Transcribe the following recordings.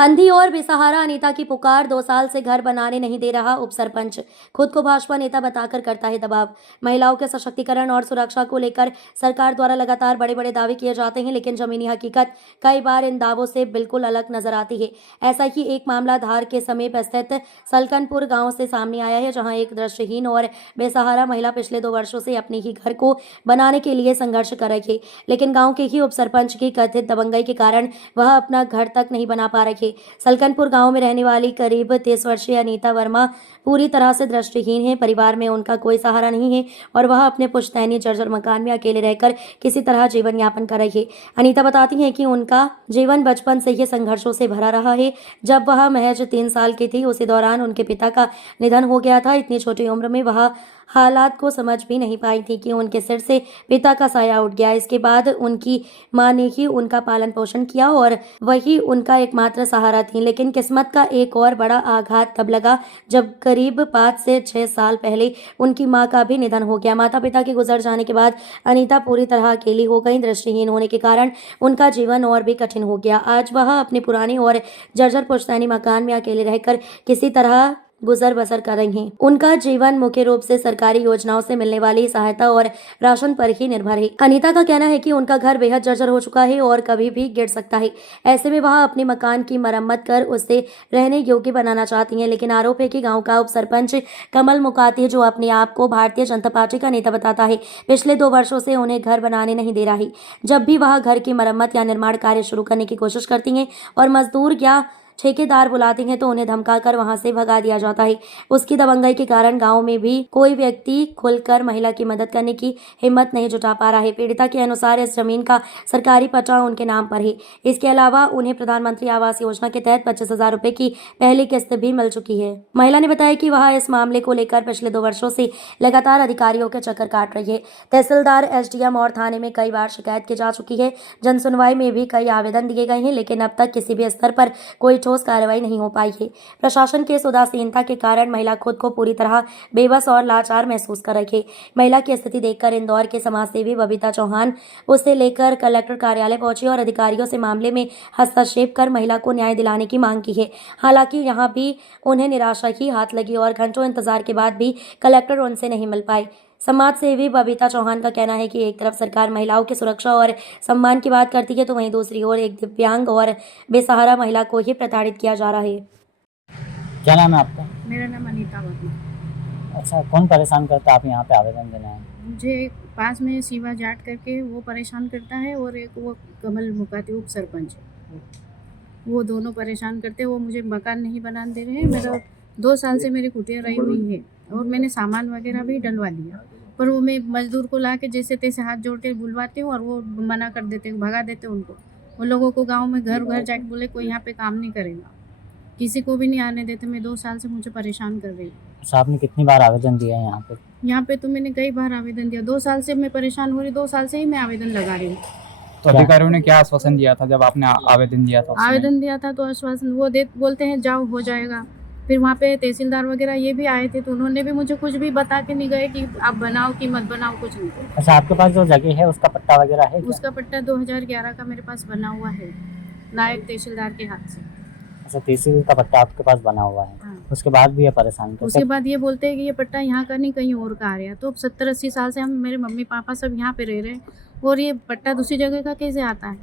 अंधी और बेसहारा अनीता की पुकार, 2 साल से घर बनाने नहीं दे रहा उप सरपंच। खुद को भाजपा नेता बताकर करता है दबाव। महिलाओं के सशक्तिकरण और सुरक्षा को लेकर सरकार द्वारा लगातार बड़े बड़े दावे किए जाते हैं, लेकिन जमीनी हकीकत कई बार इन दावों से बिल्कुल अलग नजर आती है। ऐसा ही एक मामला धार के समीप स्थित सलकनपुर गांव से सामने आया है, जहां एक दृष्टिहीन और बेसहारा महिला पिछले 2 वर्षों से अपने ही घर को बनाने के लिए संघर्ष कर रही है, लेकिन गाँव के ही उप सरपंच की कथित दबंगई के कारण वह अपना घर तक नहीं बना पा रही। सलकनपुर गांव में रहने वाली करीब 30 वर्षीय अनीता वर्मा पूरी तरह से दृष्टिहीन है। परिवार में उनका कोई सहारा नहीं है और वह अपने पुश्तैनी जर्जर मकान में अकेले रहकर किसी तरह जीवन यापन कर रही है। अनीता बताती हैं कि उनका जीवन बचपन से ही संघर्षों से भरा रहा है। जब वह महज 3 साल की थी, उसी दौरान उनके पिता का निधन हो गया था। इतनी छोटी उम्र में वह हालात को समझ भी नहीं पाई थी कि उनके सिर से पिता का साया उठ गया। इसके बाद उनकी मां ने ही उनका पालन पोषण किया और वही उनका एकमात्र सहारा थी। लेकिन किस्मत का एक और बड़ा आघात तब लगा जब करीब 5 से 6 साल पहले उनकी मां का भी निधन हो गया। माता पिता के गुजर जाने के बाद अनीता पूरी तरह अकेली हो गई। दृष्टिहीन होने के कारण उनका जीवन और भी कठिन हो गया। आज वह अपने पुराने और जर्जर पुश्तैनी मकान में अकेले रहकर किसी तरह गुजर बसर कर रही हैं। उनका जीवन मुख्य रूप से सरकारी योजनाओं से मिलने वाली सहायता और राशन पर ही निर्भर है। अनीता का कहना है कि उनका घर बेहद जर्जर हो चुका है और कभी भी गिर सकता है। ऐसे में वह अपने मकान की मरम्मत कर उसे रहने योग्य बनाना चाहती हैं, लेकिन आरोप है कि गांव का उप सरपंच कमल मुकाती, जो अपने आप को भारतीय जनता पार्टी का नेता बताता है, पिछले 2 वर्षों से उन्हें घर बनाने नहीं दे रहा है। जब भी वह घर की मरम्मत या निर्माण कार्य शुरू करने की कोशिश करती हैं और मजदूर या ठेकेदार बुलाते हैं तो उन्हें धमकाकर वहां से भगा दिया जाता है। उसकी दबंगई के कारण गांव में भी कोई व्यक्ति खुलकर महिला की मदद करने की हिम्मत नहीं जुटा पा रहा है। पीड़िता के अनुसार इस जमीन का सरकारी पट्टा उनके नाम पर है। इसके अलावा उन्हें प्रधानमंत्री आवास योजना के तहत 25,000 रुपए की पहली किस्त भी मिल चुकी है। महिला ने बताया कि वह इस मामले को लेकर पिछले 2 वर्षों से लगातार अधिकारियों के चक्कर काट रही है। तहसीलदार, SDM और थाने में कई बार शिकायत की जा चुकी है। जन सुनवाई में भी कई आवेदन दिए गए हैं, लेकिन अब तक किसी भी स्तर पर कोई ठोस कार्रवाई नहीं हो पाई है। प्रशासन के इस उदासीनता के कारण महिला खुद को पूरी तरह बेबस और लाचार महसूस कर रही है। महिला की स्थिति देखकर इंदौर के समाजसेवी बबीता चौहान उसे लेकर कलेक्टर कार्यालय पहुंची और अधिकारियों से मामले में हस्तक्षेप कर महिला को न्याय दिलाने की मांग की है। हालांकि यहां भी उन्हें निराशा ही हाथ लगी और घंटों इंतजार के बाद भी कलेक्टर उनसे नहीं मिल पाए। समाज सेवी बबीता चौहान का कहना है कि एक तरफ सरकार महिलाओं की सुरक्षा और सम्मान की बात करती है, तो वहीं दूसरी ओर एक दिव्यांग और बेसहारा महिला को ही प्रताड़ित किया जा रहा है। क्या नाम है आपका? मेरा नाम अनीता वर्मा। अच्छा, कौन परेशान करता है आप यहाँ पे आवेदन देने आए? मुझे पास में शिवा जाट करके वो परेशान करता है और एक वो कमल मुकाती उप सरपंच, वो दोनों परेशान करते हैं। वो मुझे मकान नहीं बनाने दे रहे हैं। मेरा 2 साल से मेरी कुटिया रही हुई है और मैंने सामान वगैरह भी डलवा लिया, पर वो मैं मजदूर को ला के जैसे तैसे हाथ जोड़ के बुलवाती हूँ और वो मना कर देते, भगा देते उनको। उन लोगों को गांव में घर घर जाके बोले कोई यहाँ पे काम नहीं करेगा, किसी को भी नहीं आने देते। मैं 2 साल से मुझे परेशान कर रही हूँ। अच्छा, आपने कितनी बार आवेदन दिया है यहाँ पे? यहाँ पे तो मैंने कई बार आवेदन दिया। 2 साल से मैं परेशान हो रही, 2 साल से ही मैं आवेदन लगा रही हूँ। तो अधिकारियों ने क्या आश्वासन दिया था जब आपने आवेदन दिया था? आवेदन दिया था तो आश्वासन वो बोलते हैं जाओ हो जाएगा। फिर वहाँ पे तहसीलदार वगैरह ये भी आए थे, तो उन्होंने भी मुझे कुछ भी बता के नहीं गए कि आप बनाओ कि मत बनाओ, कुछ नहीं। अच्छा, आपके पास जो जगह है उसका पट्टा वगैरह है क्या? उसका पट्टा 2011 का मेरे पास बना हुआ है, नायब तहसीलदार के हाथ से। अच्छा, तहसील का पट्टा आपके पास बना हुआ है। हाँ। उसके बाद भी ये परेशान करते? उसके बाद ये बोलते हैं कि ये पट्टा यहाँ का नहीं कहीं और का आ रहा। तो 70-80 साल से हम, मेरे मम्मी पापा सब यहाँ पे रह रहे हैं और ये पट्टा दूसरी जगह का कैसे आता है?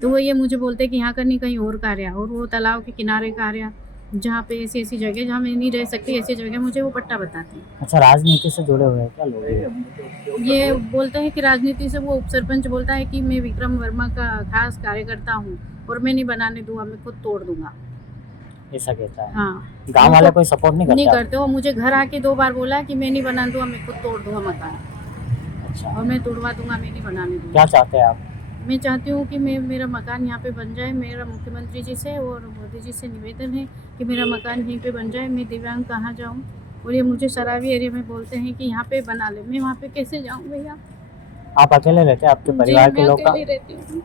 तो वो ये मुझे बोलते हैं कि यहाँ का नहीं कहीं और का आ रहा, और वो तालाब के किनारे का आ रहा, जहाँ पे ऐसी जगह जहाँ मैं नहीं रह सकती, ऐसी जगह मुझे वो पट्टा बताते हैं। अच्छा, राजनीति से जुड़े हुए हैं क्या लोग? ये बोलते हैं कि राजनीति से, वो उप सरपंच बोलता है कि मैं विक्रम वर्मा का खास कार्यकर्ता हूँ और मैं नहीं बनाने दूंगा, मैं खुद तोड़ दूंगा, ऐसा कहता है। हाँ। गांव वाले कोई सपोर्ट नहीं करते? नहीं करते। वो मुझे घर आके 2 बार बोला कि मैं नहीं बना दूंगा, मैं खुद तोड़ दूंगा मकान। अच्छा, और मैं तोड़वा दूंगा, मैं नहीं बनाने दूंगा। क्या चाहते हैं आप? मैं चाहती हूँ कि मेरा मकान यहाँ पे बन जाए। मेरा मुख्यमंत्री जी से और मोदी जी से निवेदन है कि मेरा मकान यहीं पे बन जाए। मैं दिव्यांग कहाँ जाऊँ? और ये मुझे सरावी एरिया में बोलते हैं कि यहाँ पे बना ले, मैं वहाँ पे कैसे जाऊँ भैया? आप अकेले रहते हैं? आपके परिवार के लोग? अकेले रहती हूँ।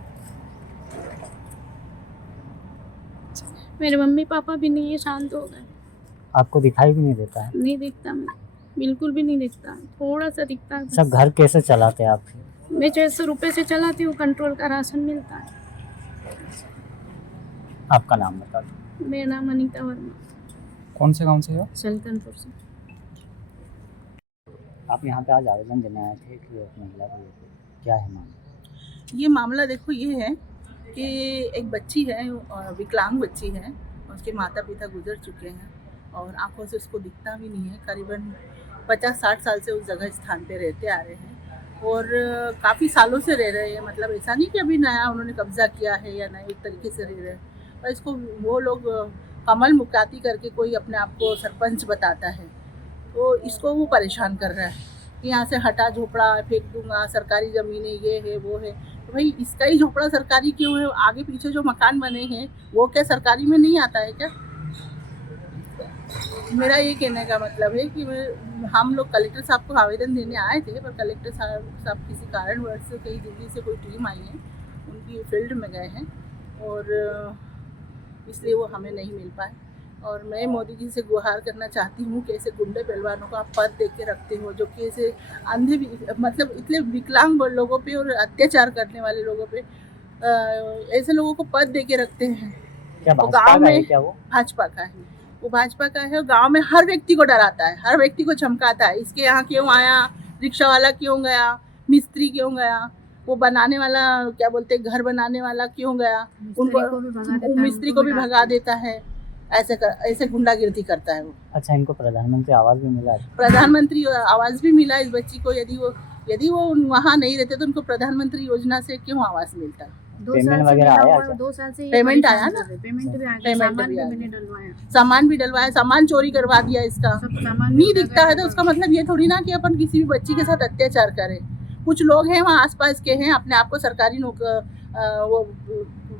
मेरे मम्मी पापा भी नहीं है, शांत हो गए। आपको दिखाई भी नहीं देता है? नहीं दिखता, मैं बिल्कुल भी नहीं दिखता, थोड़ा सा दिखता है। अच्छा, घर कैसे चलाते हैं आप? मैं 600 रुपये से चलाती हूँ, कंट्रोल का राशन मिलता है। आपका नाम बता दो। मेरा नाम अनीता वर्मा, कौन से गांव से हो? सल्तनपुर से। आप यहाँ पे आज आवेदन देने आए थे कि एक महिला को लेकर क्या है मामला? ये मामला देखो ये है कि एक बच्ची है, विकलांग बच्ची है, उसके माता पिता गुजर चुके हैं और आंखों से उसको दिखता भी नहीं है। करीबन 50-60 साल से उस जगह स्थान पे रहते आ रहे हैं और काफ़ी सालों से रह रहे हैं। मतलब ऐसा नहीं कि अभी नया उन्होंने कब्जा किया है या नए तरीके से रह रहे हैं, और इसको वो लोग कमल मुकाती करके कोई अपने आप को सरपंच बताता है, तो इसको वो परेशान कर रहा है कि यहाँ से हटा, झोपड़ा फेंक दूंगा, सरकारी ज़मीनें ये है वो है। तो भाई इसका ही झोपड़ा सरकारी क्यों है? आगे पीछे जो मकान बने हैं वो क्या सरकारी में नहीं आता है क्या? मेरा ये कहने का मतलब है कि हम लोग कलेक्टर साहब को आवेदन देने आए थे, पर कलेक्टर साहब किसी कारणवश से कहीं दिल्ली से कोई टीम आई है, उनकी फील्ड में गए हैं और इसलिए वो हमें नहीं मिल पाए। और मैं मोदी जी से गुहार करना चाहती हूँ कि ऐसे गुंडे पहलवानों को आप पद दे के रखते हो, जो कि ऐसे अंधे मतलब इतने विकलांग लोगों पे और अत्याचार करने वाले लोगों पे ऐसे लोगों को पद दे के रखते हैं। क्या वो भाजपा गांव का है में क्या वो? भाजपा का है, वो भाजपा का है। गांव में हर व्यक्ति को डराता है, हर व्यक्ति को चमकाता है। इसके यहाँ क्यों आया, रिक्शा वाला क्यों गया, मिस्त्री क्यों गया, वो बनाने वाला क्या बोलते घर बनाने वाला क्यों गया, उनको मिस्त्री को भी भगा देता है। ऐसे गुंडागिर्दी करता है वो। अच्छा, इनको प्रधानमंत्री आवास भी मिला है? प्रधानमंत्री आवास भी मिला इस बच्ची को। यदि वो वहाँ नहीं रहते तो उनको प्रधानमंत्री योजना से क्यों आवास मिलता? पेमेंट वगैरह आया क्या? 2 साल से पेमेंट आया ना? पेमेंट भी आ गया, पेमेंट सामान भी भी आ मैंने गया। डलवाया, सामान भी डलवाया, सामान चोरी करवा दिया इसका। सब सामान नहीं दिखता है तो उसका मतलब ये थोड़ी ना कि अपन किसी भी बच्ची के साथ अत्याचार करें। कुछ लोग हैं वहाँ आसपास के हैं, अपने आप को सरकारी वो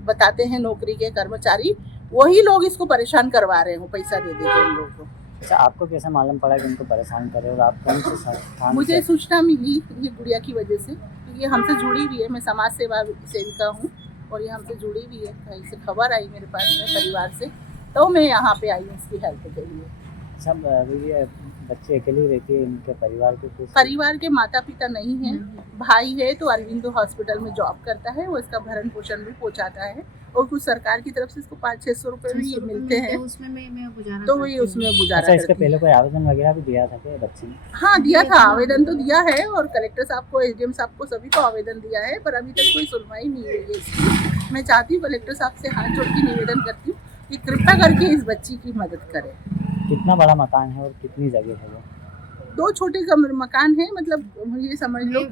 बताते हैं नौकरी के कर्मचारी, वही लोग इसको परेशान करवा रहे हो पैसा दे देते उन लोगों को। अच्छा, आपको कैसे मालूम पड़ा कि इनको परेशान करे और आप कौन से संस्थान मुझे से? सूचना मिली ये गुड़िया की वजह से, ये हमसे जुड़ी हुई है। मैं समाज सेविका हूँ और ये हमसे जुड़ी हुई है। कहीं से खबर आई मेरे पास में परिवार से, तो मैं यहाँ पे आई हूँ इसकी हेल्प के लिए। सब ये बच्चे अकेले रहती है, इनके परिवार के कुछ? परिवार के माता पिता नहीं हैं, भाई है तो अरविंदो हॉस्पिटल में जॉब करता है, वो इसका भरण पोषण भी पहुँचाता है और कुछ सरकार की तरफ से इसको 500-600 रुपये भी मिलते हैं, उसमें मैं गुजारा तो वही उसमें गुजारा अच्छा, इसके करती है। पहले कोई आवेदन वगैरह भी दिया था क्या बच्ची ने? हाँ दिया था, आवेदन तो दिया है और कलेक्टर साहब को, एसडीएम साहब को, सभी को आवेदन दिया है, पर अभी तक कोई सुनवाई नहीं हुई है इसकी। मैं चाहती हूँ कलेक्टर साहब से हाथ जोड़ के निवेदन करती हूँ कि कृपया करके इस बच्ची की मदद करें। कितना बड़ा मकान है और कितनी जगह है वो? 2 छोटे मकान है, मतलब ये समझ लो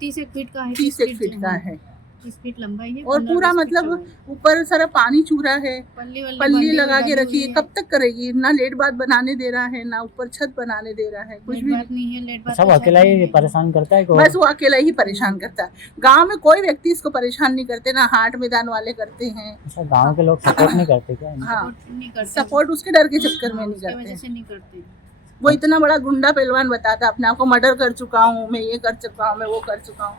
30 फीट का है, 30 फीट का है 30 फीट लंबाई है और पूरा मतलब ऊपर सारा पानी छू रहा है, पल्ली लगा के रखी है। कब तक करेगी? ना लेट बात बनाने दे रहा है, ना ऊपर छत बनाने दे रहा है, कुछ भी नहीं है। लेट बात सब अकेला ही परेशान करता है? बस वो अकेला ही परेशान करता है। गांव में कोई व्यक्ति इसको परेशान नहीं करते, ना हाट मैदान वाले करते हैं। अच्छा, गांव के लोग सपोर्ट नहीं करते क्या इनको? हाँ, सपोर्ट उसके डर के चक्कर में नहीं करते। वो इतना बड़ा गुंडा पहलवान बताता है अपने आप को, मर्डर कर चुका हूँ मैं, ये कर चुका हूँ मैं, वो कर चुका हूँ,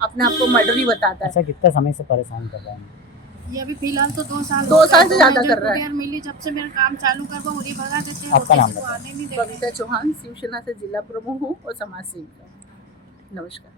अपने आप को मर्डर ही बताता है। अच्छा, कितना समय से परेशान कर रहा है? ये अभी फिलहाल तो 2 साल 2 साल से ज्यादा कर रहा है। मिली जब से मेरा काम चालू कर वो उन्हीं भगा देते हैं। आपका नाम वो बताइए। आने नहीं देते। बबीता चौहान, शिवसेना से जिला प्रमुख हूँ और समाज सेविका हूँ। नमस्कार।